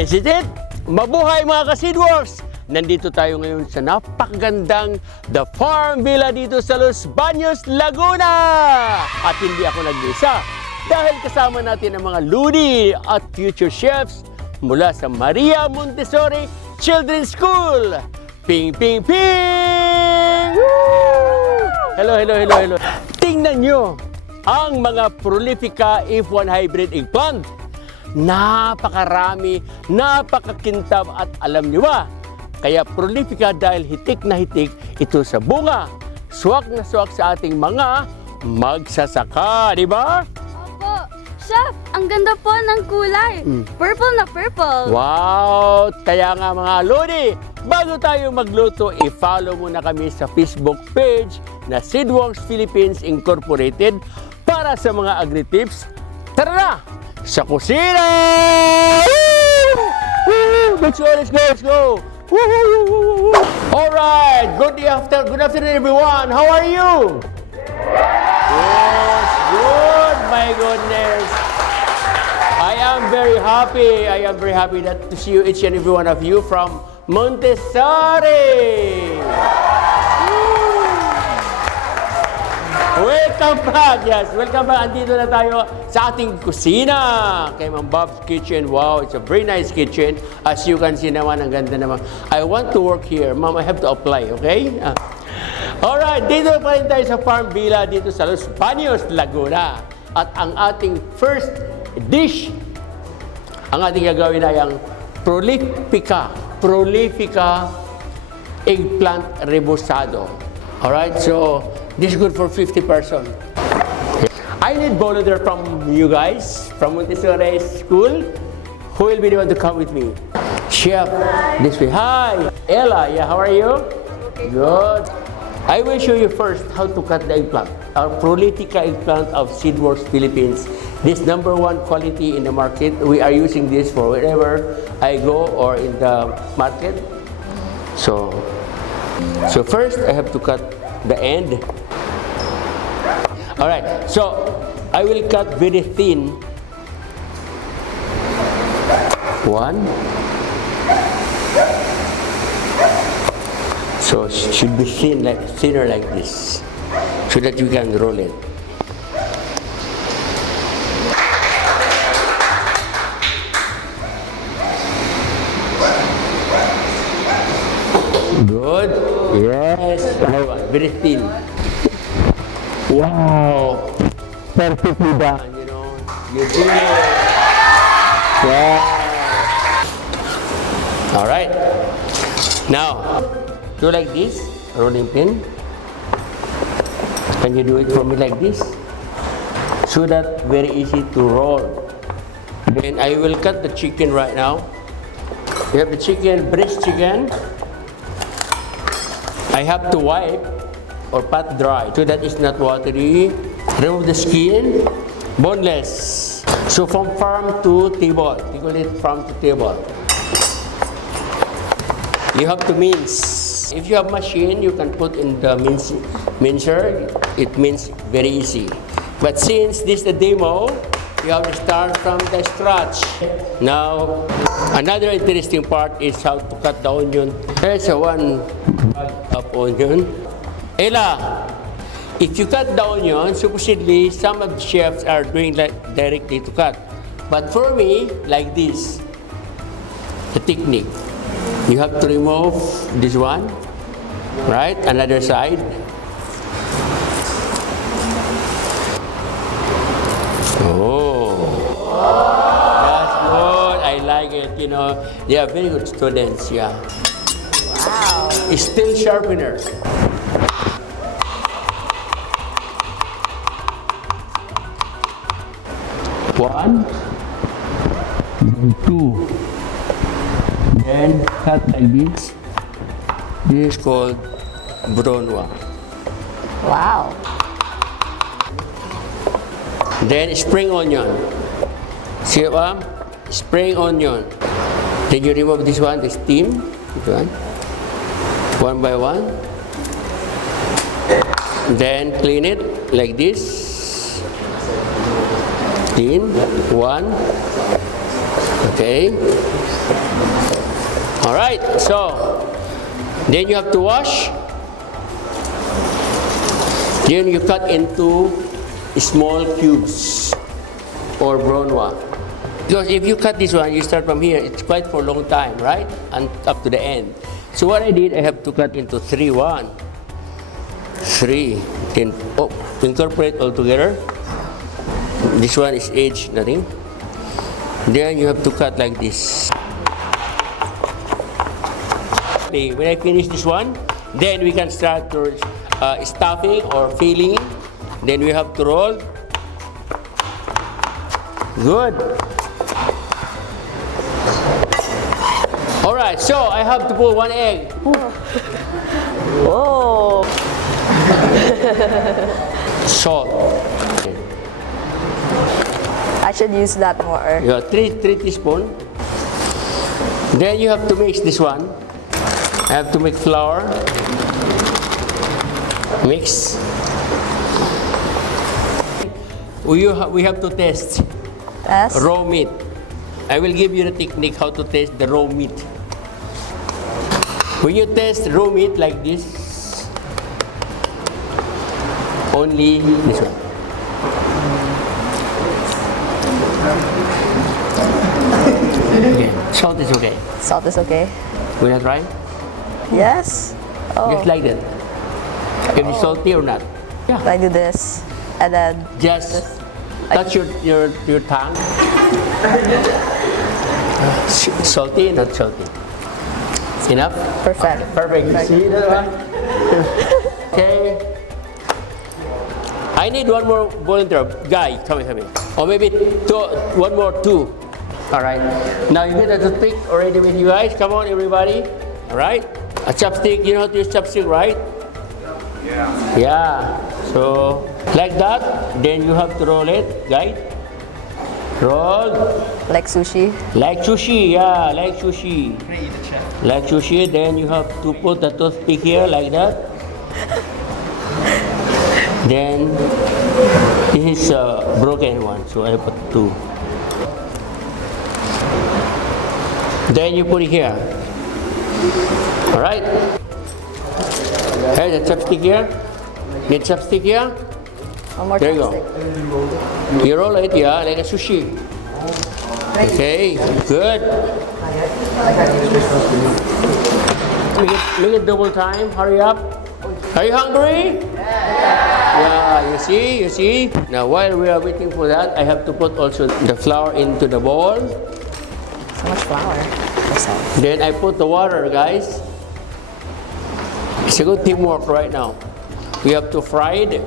This is it! Mabuhay mga ka-SeedWorks! Nandito tayo ngayon sa napakagandang The Farm Villa dito sa Los Baños, Laguna! At hindi ako nag-isa dahil kasama natin ang mga ludi at future chefs mula sa Maria Montessori Children's School. Ping, ping, ping! Woo! Hello, hello, hello, hello. Tingnan nyo ang mga Prolifica F1 Hybrid Eggplant. Napakarami, napakakintab at alam nyo ba? Kaya prolifica dahil hitik na hitik ito sa bunga. Swak na swak sa ating mga magsasaka, di ba? Opo. Chef, ang ganda po ng kulay. Purple na purple. Wow! Kaya nga mga lodi, bago tayo magluto, i-follow muna kami sa Facebook page na SeedWorks Philippines Incorporated para sa mga agri-tips. Tara na! Sa kusina! Woo! Let's go, let's go, let's go! Alright, good afternoon everyone. How are you? Yes, good, my goodness. I am very happy. I am very happy to see you, each and every one of you from Montessori. Welcome back, yes, welcome back. Andito na tayo sa ating kusina kay Ma'am Bob's Kitchen. Wow, it's a very nice kitchen. As you can see naman, ang ganda naman. I want to work here. Ma'am, I have to apply, okay? Alright, dito pa rin tayo sa Farm Villa dito sa Los Baños, Laguna. At ang ating first dish, ang ating gagawin ay ang Prolifica Eggplant Rebosado. Alright, so this is good for 50 person. I need volunteer from you guys, from Montessori School. Who will be the one to come with me? Chef, this way. Hi, Ella. Yeah, how are you? Okay. Good. I will show you first how to cut the eggplant. Our Prolifica eggplant of SeedWorks Philippines. This #1 quality in the market. We are using this for wherever I go or in the market. So first I have to cut the end. Alright, so I will cut very thin. One. So it should be thinner like this, so that you can roll it. Good. Yes. Very thin. Wow. Perfectly done. You know, you did it. Wow. All right. Now, do like this, rolling pin. Can you do it for me like this? So that very easy to roll. Then I will cut the chicken right now. We have the chicken, breast chicken. I have to wipe or pat dry so that it's not watery. Remove the skin, boneless. So from farm to table, we call it farm to table. You have to mince. If you have machine, you can put in the mincer. It means very easy. But since this is the demo, you have to start from the scratch. Now, another interesting part is how to cut the onion. Here's a one of onion. Ella, if you cut the onion, supposedly some of the chefs are doing that directly to cut. But for me, like this, the technique. You have to remove this one, right? Another side. Oh, that's good. I like it. You know, they are very good students. Yeah. Wow. Steel sharpener. One, then two, then cut like this. This is called bronwa. Wow. Then spring onion. See ba? Spring onion. Then you remove this one, the steam. This one by one. Then clean it like this. Clean. One. Okay. All right. So then you have to wash. Then you cut into small cubes or brown one. Because if you cut this one, you start from here, it's quite for a long time, right? And up to the end. So what I did, I have to cut into 3, 1, 3, then incorporate all together. This one is edge, nothing. Then you have to cut like this. Okay, when I finish this one, then we can start to stuffing or filling. Then we have to roll. Good. All right, so I have to put 1 egg. Oh. Salt. I should use that more. Yeah, 3 teaspoons. Then you have to mix this one. I have to make flour. Mix. We have to test Yes. raw meat. I will give you the technique how to taste the raw meat. When you taste raw meat like this, only this one. Okay, salt is okay. Salt is okay. Will you try? Yes. Oh. Just like that. If it's salty or not. Yeah. I do this, and then Just touch your tongue. Salty, not salty. Enough? perfect. Perfect. See that one? Okay. I need one more volunteer. Guy, come here. Or maybe one more, 2. All right. Now you get a toothpick already with you guys. Come on, everybody. All right. A chopstick. You know how to use chopstick, right? Yeah. Yeah. So like that. Then you have to roll it, guys. Roll. Like sushi. Like sushi, yeah, like sushi. Like sushi, then you have to put the toothpick here like that. Then this is a broken one, so I put 2. Then you put it here. All right. Here's the chopstick here. Need chopstick here. One more There you go. chopstick. You roll it, yeah, like a sushi. Okay, good. Make it double time. Hurry up. Are you hungry? Yeah, you see. Now while we are waiting for that, I have to put also the flour into the bowl. So much flour. Then I put the water, guys. It's a good teamwork right now. We have to fry it.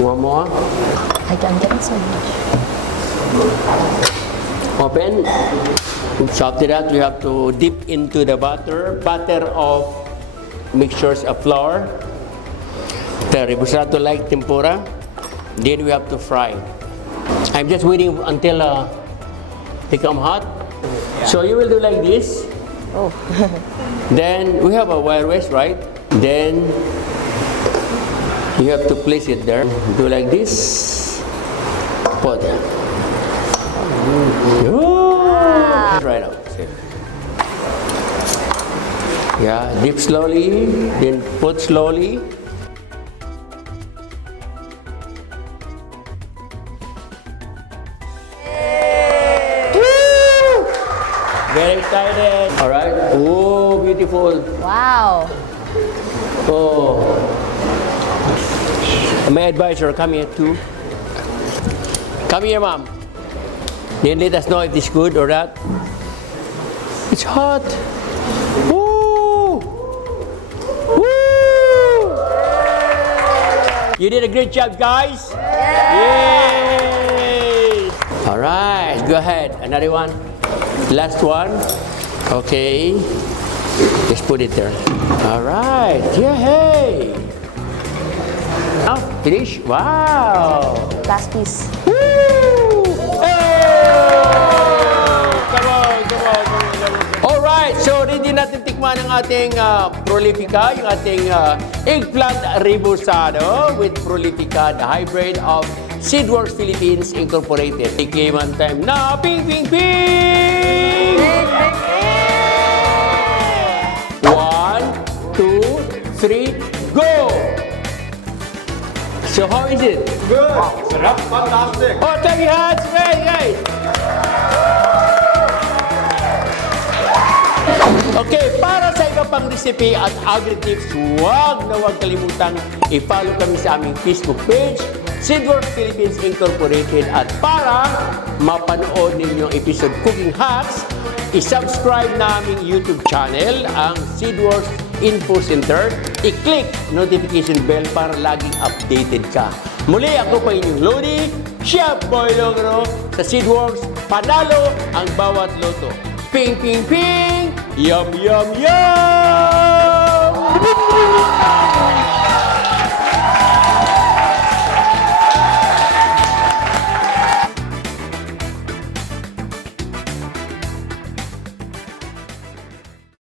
One more. I'm getting so much. Open. After that, we have to dip into the butter of mixtures of flour, the rebosado like tempura. Then we have to fry. I'm just waiting until become hot. So you will do like this. Oh. Then we have a wire waste, right? Then you have to place it there. Do like this. Put it. Right out. Yeah, dip slowly, then put slowly. Very excited. All right. Oh, beautiful. Wow. Oh. My advisor, come here too. Come here, mom. Then let us know if it's good or not. It's hot. Woo! Woo! You did a great job, guys. Yay! All right, go ahead. Another one. Last one. Okay. Just put it there. All right. Yay! Now, finish. Wow! Last piece. Woo! Alright, so ready natin tikman ang ating Prolifica, yung ating Eggplant Rebosado with Prolifica, the hybrid of SeedWorks Philippines Incorporated. Game on time now. Ping, ping, ping! 1, 2, 3, go! So how is it? Good. Sarap. Fantastic. Oh, thank you, hands. Great, guys. Okay, para sa iba pang recipe at agri-tips, huwag kalimutang i-follow kami sa aming Facebook page, SeedWorks Philippines Incorporated. At para mapanood ninyo episode Cooking Hacks, i-subscribe na aming YouTube channel, ang SeedWorks Info Center. I-click notification bell para laging updated ka. Muli, ako pa inyong Lodi, Chef Boy Logro sa SeedWorks. Panalo ang bawat loto. Ping, ping, ping! Yum, yum, yum!